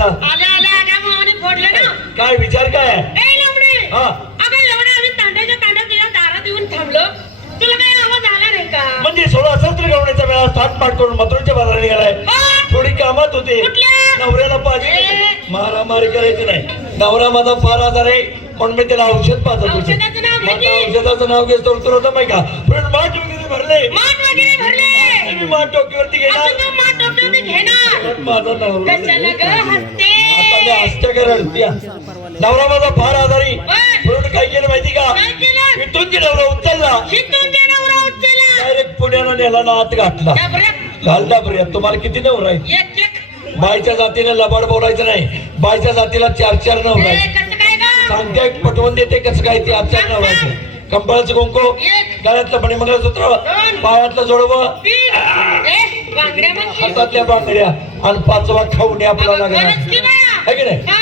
सांग. आल्या आल्या आल्या मामाने फोडलं ना. काय विचार काय आहे? ए लमडे, हा अगं एवढ्या आम्ही तांड्याच्या तांड्या तुझ्या दारात येऊन थांबलो, तुला काही आवाज आला नाही का? म्हणजे 16 शस्त्र गवण्याचा वेळा थाटपाट करून मथुरेच्या बाजारात निघालाय. हा? थोडी कामात होते. कुठल्या? नवऱ्याला पाहिजे मारामारी करायची नाही. नवरा माझा फार आजार आहे म्हणून मी त्याला औषध पाजत होते. औषधाचं नाव घे की. आता औषधाचं नाव घेतो तर होतं माहिती का? पण माठ वगैरे भरले. माठ वगैरे भरले. मी माठ डोक्यावरती घेणार. असं तू माठ डोक्यावरती घेणार. माझा नवरा कशाला ग हसते? आता मी हसते का रडत्या? नवरा माझा फार आजारी म्हणून काय केलं माहिती का? काय केलं? इथून ती नवरा उचलला, शिकून ते नवरा उचलला. डायरेक्ट पुण्याला नेला ना आत घातला. घाबरत? घालता पर्यंत तुम्हाला किती नवरा आहे? एक एक. बाईच्या जातीने लबाड बोलायचं नाही. बाईच्या जातीला 4-4 नवरा ए, आहे. कसं काय ग? सांगते पटवून देते कसं काय ते 4 नवरायचं. कंपळाचं कुंकू, एक. गळ्यातलं मणिमंगळसूत्र, दोन. पायातलं जोडवं, तीन. ए, बांगड्या म्हणते. हातातल्या बांगड्या आणि 5वा खाऊन आपला अगं, लागला खरंच की बाया? है की नाही? हा.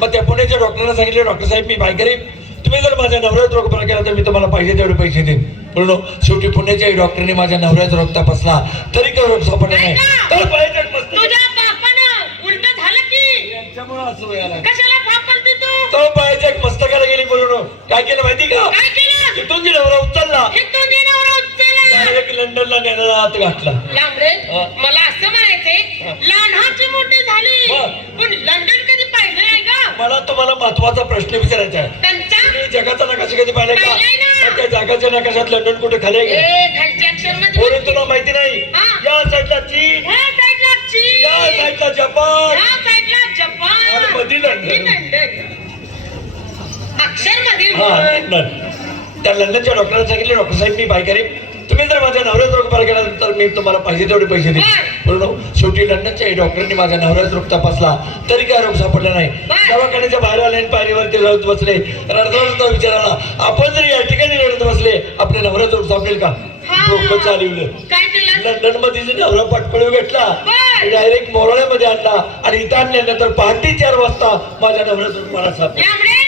मग त्या पुण्याच्या डॉक्टरला सांगितले, डॉक्टर साहेब मी काय करीन, तुम्ही जर माझ्या नवऱ्याचा रोग बरा केला तर मी तुम्हाला पाहिजे तेवढे पैसे देईन. म्हणून शेवटी पुण्याच्या डॉक्टरने माझ्या नवऱ्याचा रोग तपासला तरी काही रोग सापडला नाही. तर पाहिजे मस्त तुझ्या बापानं उलट झालं की. त्याच्यामुळे असं व्हायला कशाला फापलते तू? तो पाहिजे मस्तकाला गेली बोलून काय केलं माहिती का? काय केलं? तिथून ती नवरा उचलला, इथून ते नवरा उचलला. डायरेक्ट लंडनला नेण्याला हात घातला. लांबडे, हा. मला असं म्हणायचंय, लहानाची मोठी झाली हा. पण लंडन कधी पाहिलं नाही का? मला तुम्हाला महत्वाचा प्रश्न विचारायचा आहे. त्यांचा तुम्ही जगाचा नकाशा कधी पाहिलाय का? पाहिलाय ना. पण त्या जगाच्या नकाशात लंडन कुठे खाली आहे का? ए, खालच्या अक्षर मध्ये कोणी तुला माहिती नाही? हा. या साईडला चीन, ह्या साईडला चीन, या साईडला जपान ह्या साईडला जपान आणि मध्ये लंडन. आणि लंडन. अक्षर मध्ये हा लंडन. त्या लंडनच्या डॉक्टरांना सांगितले, डॉक्टर साहेब मी बाय करेन, तुम्ही जर माझ्या नवऱ्याचा रोग बरा केला तर मी तुम्हाला पाहिजे तेवढे पैसे देईन. म्हणून शेवटी लंडनच्या डॉक्टरांनी माझ्या नवऱ्याचा रोग तपासला तरी काय रोग सापडला नाही. दवाखान्याच्या बाहेर आले आणि पायरीवरती रडत बसले. रडता विचाराला, आपण जर या ठिकाणी रडत बसले आपल्या नवऱ्याचा रोग सापडेल का? डोकं चालवलं. काय केलं? लंडन मध्ये जे नवरा पटकळू भेटला बर. डायरेक्ट मोराळ्यामध्ये आणला आणि इथं आणल्यानंतर पहाटे 4 वाजता माझ्या नवऱ्याचा रोग मला सापडला. यामुळे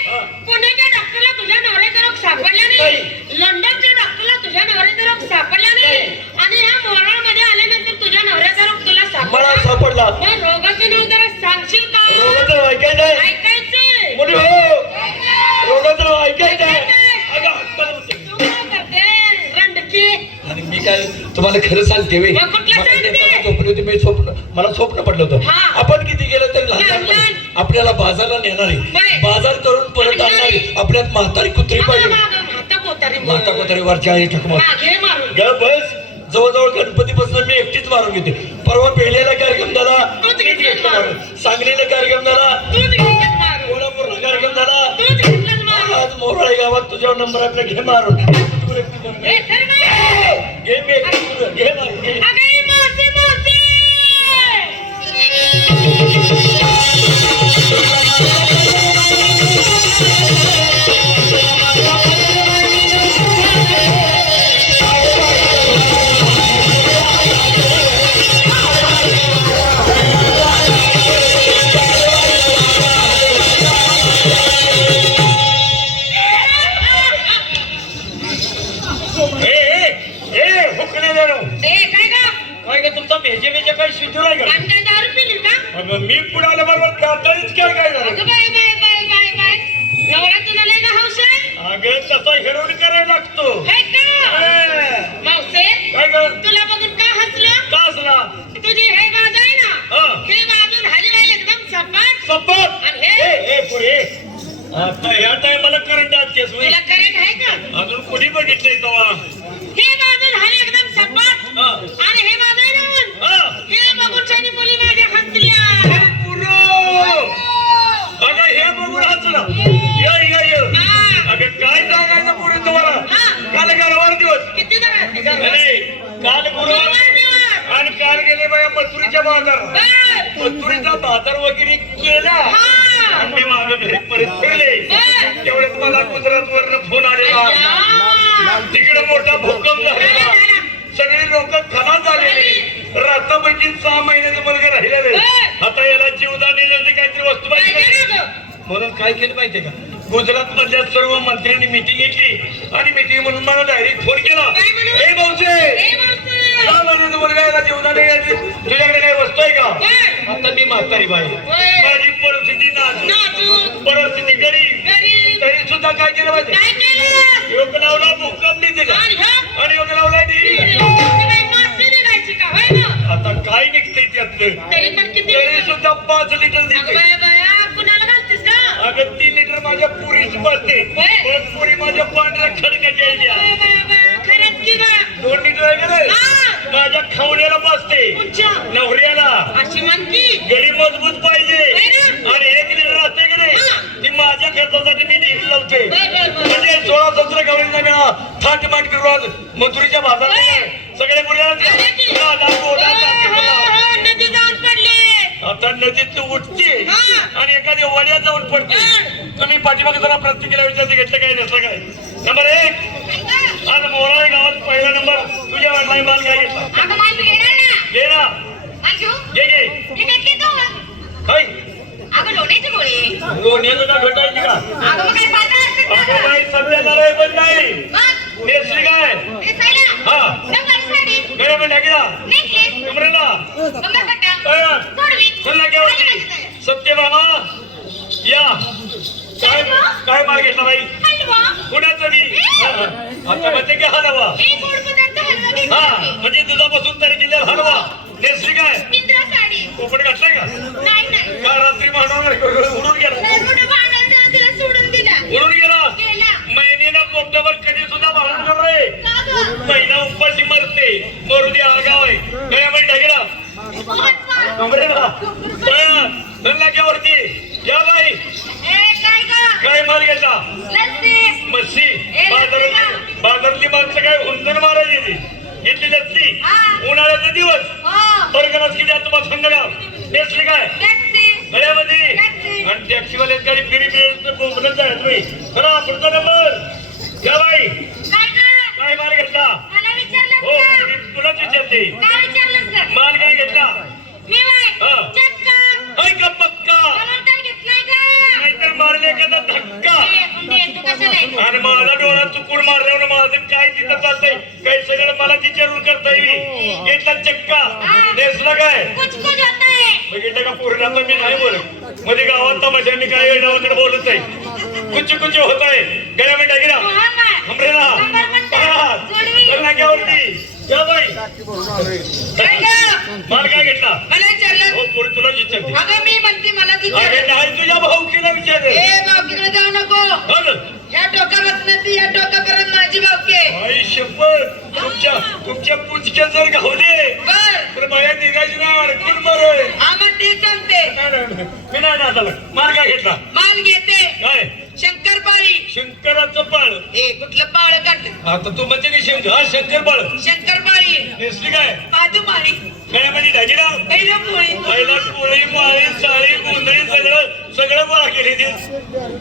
पुण्याच्या डॉक्टरला तुझ्या नवऱ्याचा रोग सापडला नाही, लंडनच्या डॉक्टरला तुझ्या नवऱ्याचा रोग सापडला नाही आणि ह्या मोराळमध्ये आल्यानंतर तुझ्या नवऱ्याचा रोग तुला मला सापडला. सापडला. मग रोगाचं नाव जरा सांगशील का? रोगाचं नाव ऐकायचं आहे? ऐकायचंय. मुली हो, रोगाचं नाव ऐकायचं आहे? अगं, अक्कल होते. तू काय करते? रंडकी. आणि मी काय तुम्हाला खरं सांगते वे. मग कुठलं मला ते सांगते? झोपली होती मी, मला स्वप्न पडलं होतं. हा. आपण किती गेलं तरी लहान लहान. आपल्याला बाजारला नेणार आहे, बरं. बाजार करून परत आणणार आहे. आपल्यात म्हातारी कुत्री पाहिजे. म्हाता कोतारी म्हाता कोतारीवरच्या आहे चकमक. मागे मारून ग बस, जवळजवळ गणपतीपासून मी एकटीच मारून घेते. परवा पेढ्याला कार्यक्रम झाला, तूच घेतलीस मारून. सांगलीला कार्यक्रम झाला, तूच घेतलं मारून. कोल्हापूरला कार्यक्रम झाला, तूच घेतलं मारून. आज मोराळे गावात तुझ्यावर नंबर आपल्या घे मारून. ए, सर बाई. घे मी एकटी घे मारून घे. अगं, ही मावशी, मावशी. काय का तुमचा भेजे भेजे काही शिजू नाही का? आणि काय दारू पिली का? मी पुढे आल्याबरोबर काढतानीच काय झालं? अगं, bye, bye, bye, bye, bye. नवरा तुला लय का हौस आहे? अगं तसा हेरोड करायला लागतो. है का? मावशे, काय ग? तुला बघून का हसलं? का असला? तुझी हे बाजू आहे ना, हा. हे बाजू झाली नाही एकदम सपाट. सपत. आणि हे? ए पुढे. आता ह्या टायमाला करंट असतेस होय. तुला करंट आहे का? अजून कुणी बघितलंय तेव्हा? हे बाजू झाली एकदम सपाट. हा. आणि हे बाजू आहे ना ऊन. हा. हे बघून शनी मुली माझ्या हसल्या. अगं हे बघून हसलं. ये. हा. अगं काय सांगायचं पुढे तुम्हाला? हा. काल गरवार दिवस. किती जण असते घरात? नाही, काल गुरुवार गुरुवार दिवस. आणि काल गेले बाया मथुरीच्या बाजार. बर. मथुरीचा बाजार वगैरे केला हा. आणि मी मागे घरी परत फिरले. बर. तेवढ्यात मला गुजरात वरनं फोन आलेला. अय्या. तिकडे मोठा भूकंप झालेला. झाला. सगळी लोक खलास झालेली. रातापैकी 6 महिन्याचं मुलगा राहिलेलं आहे. आता याला जीवदान देण्याची काहीतरी वस्तू काय पाहिजे. केलं गं? म्हणून काय केलं माहितीये का? गुजरात मधल्या सर्व मंत्र्यांनी मिटिंग घेतली आणि मिटिंग म्हणून मला डायरेक्ट फोन केला. काय म्हणून? ए भाऊचे, हे मावशी. 6 महिन्याचा मुलगा याला जीवदान देण्याची तुझ्याकडे काही वस्तू आहे का? बर. आता मी म्हातारी बाई होय. माझी परिस्थिती नाजूक नाजूक. परिस्थिती गरीब गरीब. तरी सुद्धा काय केलं पाहिजे काय केलं? योग लावला मुक्काम नाही दिला आणि ह्या? आणि योग लावलाय नाही. काय मासे निघायची का होय ना? आता काय निघतंय त्यातलं तरी पण किती? तरी सुद्धा 5 लिटर अगं देते बाया बाया, कुणाला घालतेस का? अगं 3 लिटर माझ्या पुरीची बसते होय. पण पुरी माझ्या पांढऱ्या खडक्याच्या बाया बाया बाया, खरंच की गं? 2 लिटर आहे का नाही हा. माझ्या खावण्याला बसते तुमच्या नवऱ्याला अशी म्हणती. गडी मजबूत पाहिजे होय ना? आणि 1 लिटर असते की नाही हा. ती माझ्या खर्चासाठी मी नेहमी लावते बर, बर, बर. म्हणजे 16-17 गावडीचा मेळा थाट माट करून आज मथुरीच्या बाजारात होय. सगळे मुलाला आले की? राधा, गोदा, चांदीवाला. हो, नदी जाऊन पडली. आता नदीत उठते हा. आणि एखाद्या वड्यात जाऊन पडते तुम्ही पाठीमागे जरा प्रत्येकीला विचारते घेतलं काय नसलं काय नंबर 1 आज मोराळे गावात पहिला नंबर तुझ्या वाटला माल काय घेतला अगं माल घेणार ना? घे ना माल घेऊ? घे मी घेतली तो. हाय अगं लोण्याची गोळी. लोण्याचं का भेटायची का अगं मग काय पातळ असतं का अगं गं? बाई सध्या लढाई पण नाही मग? नेसली काय दिसायला? हा नऊवारी साडी. गळ्या पण टाकीला नेकलेस. कमरेला कमरपट्टा. अं, तोडवी. फुल नाक्यावरती सत्यभामा या काय काय माल घेतला बाई हलवा. कुणाचं मी आता म्हणजे की हलवा एक गोड पदार्थ हलवा घेतली हा होती. म्हणजे दुधापासून तरी जिल्ह्यात हलवा नेसली काय पिंजरा साडी. कोपड घातलाय का नाही नाही. का रात्री भांडवल उडून गेला लय मोठं भांडण तेव्हा तिला सोडून दिला. उडून गेला गेला. महिन्याला पोपटावर कधी सुद्धा भांडण करू नये का गं? महिना उपाशी मरते मरू दे आगाव आहे गळ्यामध्ये टाकेला कोण? कमरेला धनलाक्यावरती या बाई ए, काय गं? काय माल घेतला लस्सी. मच्छी बाजारली माणसं काय हुंदर मारायची ती घेतली लस्सी हा. उन्हाळ्याचा दिवस हो. बरगलाच किती आता तुम्हाला सांगा नेसली काय टॅक्सी. गळ्यामध्ये टॅक्सी. आणि टॅक्सीवाल्यात गाडी फिरी फिरी बोंबलत जाय तुम्ही चला पुढचा नंबर या बाई काय गं? काय माल घेतला मला विचारलंस हो का? मी तुलाच विचारते काय विचारलंस गं? माल काय घेतला मी बाय. हा. चक्का. हाय का पक्का बनवता घेतलाय का? नाहीतर मारले एखादा धक्का ए, कुंडे, तू कशाला आहे? आणि माझा डोळा चुकून मारल्यावर माझं काय तिथं चालतंय काही सगळं मला विचारून करता येईल घेतला चक्का नेसला काय कुछ होता है. बघितलं का पूर्ण तर मी नाही बोलत मध्ये गावात तमाशांनी काय वेळाकडे बोलत नाही कुछ होत आहे गळ्यामध्ये टाकीला मोहन बाय. कमरेला कमरपट्टा. जोडवी. नाक्यावरती या बाई काय गं? माल काय घेतला मला विचारलं. हो पुढे तुला विचारते अगं मी म्हणते मला अरे विचार. नाही तुझ्या भाऊकीला विचार ए भावकीकडे जाऊ नको. हो ना या टोकापासून ती या टोकापर्यंत माझी भावकी आहे. आई शपथ तुमच्या पुचक्या जर घावले बर. तर बाहेर निघायची ना अडकून मरे आम्हा ते जमते. मी नाही नाचाला मार काय घेतला माल घेते. काय शंकरपाळी. शंकराचं पाळ ए कुठलं पाळ काढ. आता तू म्हणते की हा शंकर पाळ शंकरपाळी. नेसली काय पादुमाळी. गळ्यामध्ये ढाकीला पहिलं पोळी. पहिला पोळी माळी साळी गोंधळी सगळं गोळा केली ती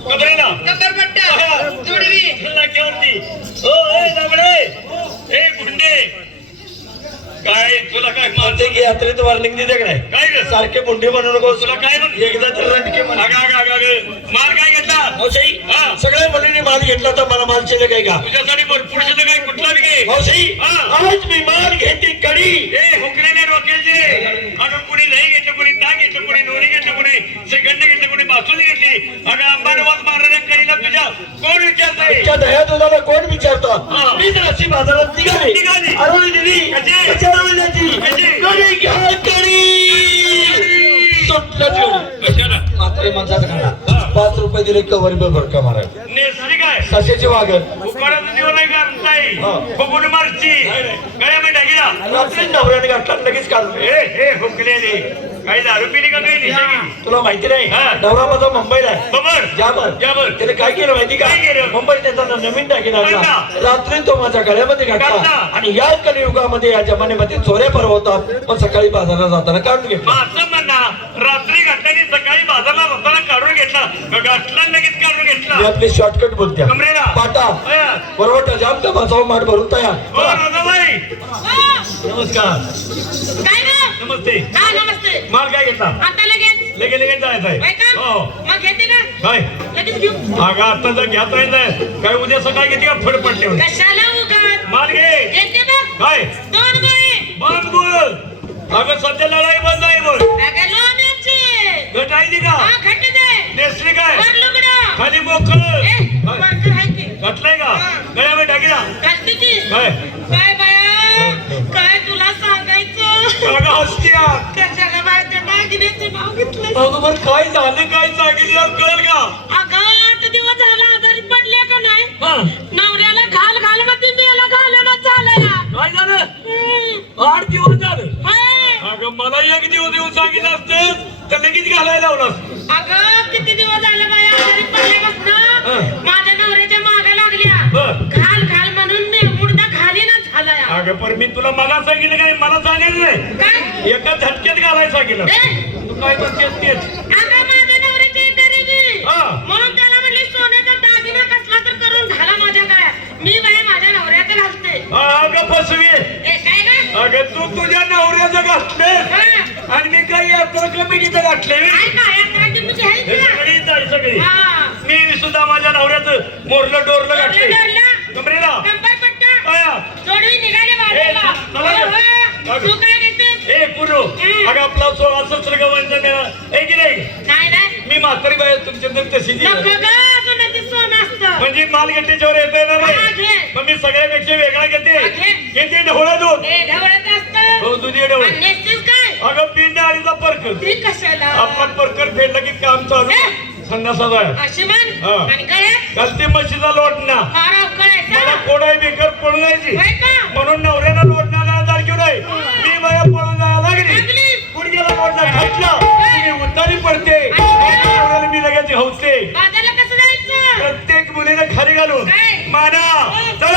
कबरेला कमरपट्टा. जोडवी. नाक्यावरती हो ए दाबडे ए गुंडे काय तुला काय मानते की यात्रेत वॉर्निंग देते काय काय रे सारखे मुंडे बनवू नको तुला काय म्हण एकदा तर रटके म्हण माल काय घेतला भाऊसाई सगळ्या मुलींनी माल घेतला तर मला माल शिल्लक आहे का तुझ्यासाठी भरपूर शिल्लक आहे कुठला बी घे भाऊसाई आज मी माल घेते कडी ए हुकड्याने रोकेलचे अगं कुणी नाही घेतलं कुणी ताक घेतलं कुणी नोरी घेतलं कुणी श्रीखंड घेतलं कुणी बासुंदी घेतली अगं अंबाडवाज मारणाऱ्या कडीला तुझ्या कोण विचारतंय तुमच्या दह्या दुधाला कोण विचारतो मी तर अशी बाजारात निघाली अरुण दिली कशी अरुण्याची कडी घ्या कडी सुटलं कशाला मात्र माणसाचा खाना 5 रुपये दिले कवर भरका मारायला नेसली काय सश्याची वागण उकाडाचं देव नाही करताय बघून मारची गळ्यामध्ये टाकीला रात्री नवऱ्याने घातला लगेच काढून हे हुकलेले काही दारू पिली का काही निशा गेली तुला माहिती नाही हा. नवरा माझा मुंबईला आहे बरोबर जाबर त्याने काय केलं माहिती का काय केलं? मुंबईत त्याचा नवीन टाकीला घातला. रात्री तो माझ्या गळ्यामध्ये घातला घातला. आणि या कलियुगामध्ये या जमान्यामध्ये चोऱ्या परवतात पण सकाळी बाजारात जाताना काढून घेतला असं म्हणा रात्री घातल्याने सकाळी बाजारला जाताना काढून घेतला घातला लगेच काढून मी घेतला आपली शॉर्टकट बोलत्या कमरेला. पाटा अया. बरोबर जाम का माझा माठ भरून हो तयार राजाबाई हो. नमस्कार काय गं? नमस्ते हा नमस्ते. माल काय घेतला आता लगेच. लगेच जायचं होय आहे का? हो मग घेते का? काय लगेच घेऊ. अगं आता जर घ्यात राहायचंय काय उद्या सकाळी किती का फड पडले होते कशाला उगाच? माल घे घेते बघ. काय 2 गोळी. बंद बोल अगं सध्या लढाई बंद आहे बोल अगं लोण्याची घट आहे ती का हा घट दे नेसली काय वर लुगडं खाली मोकळ वरचं आहे की घटलंय का गळ्यामध्ये टाकी ना घालते की काय काय बाया काय तुला सांगायचं अगं हसत्या कशा ग बाया त्या दागिन्याचं नाव घेतलं अगं बरं काय झालं काय सांगितलं कळल का अगं 8 दिवस झाला आजारी पडले का नाही हा नवऱ्याला घाल घाल मध्ये मेला घालूनच झालं काय झालं 8 दिवस झालं हाय. अगं मला 1 दिवस येऊन सांगितलं असतं तर लगेच घालायला लावलं अगं किती दिवस झाले बाया आजारी पडल्यापासून माझ्या नवऱ्याच्या मागे लागल्या बरं. घाल घाल म्हणून मी मुर्दा घालीनच झालाय अगं पण मी तुला मला सांगितलं काय मला सांगितलं नाही काय एका झटक्यात घालायला सांगितलं ए, तू काय म्हणतेस तेच अगं माझ्या नवऱ्याची गरीबी हा. म्हणून त्याला म्हणली सोन्याचा दागिना कसला तर करून घाला माझ्या गळ्यात मी बाई माझ्या नवऱ्याचं घालते अगं फसवी ए काय ग अगं तू तुझ्या नवऱ्याचं घातलं हा. आणि मी काही यात्रा कमिटीचं घातलंय काय काय यात्रा म्हणजे आहे हे का सगळी जाय सगळी हा मी सुद्धा माझ्या नवऱ्याचं मोरलं डोरलं घातलंय डोरलं? कमरेला कंबर पट्टा पाया जोडवी निघाले वाटेला चला ग. हो, हो. तू काय घेतेस ए पुरो अगं आपला असं श्रीगवांचा मेळा आहे की नाही नाही नाही मी म्हातारी बाई तुमच्या तर तशीच आहे. नको ग अजून ते सोनं असतं म्हणजे माल गट्टीच्यावर येता येणार हा, नाही घे. मग मी सगळ्यापेक्षा वेगळा घेते घे. घेते ढवळा दूध ए ढवळत असतं हो दुधी ढवळ आणि नेसतेस काय अगं पिंड आळीचा परकर ती कशाला आपला परकर फेडला की काम चालू संडासाचा आहे अशी म्हण हा. आणि गळ्यात घालते म्हशीचा लोट ना फार अवकळायचा मला कोणाही बेकार पळून जायची होय का म्हणून नवऱ्यानं लोटण्याला आजार घेऊन आहे मी बाया पळून जायला लागली लागली. गुडघ्याला लोटणं घातलं तुम्ही उतारी पडते नवऱ्याला मी लगेच हवते बाजारला कसं जायचं प्रत्येक मुलीनं खाली घालून काय? माना चला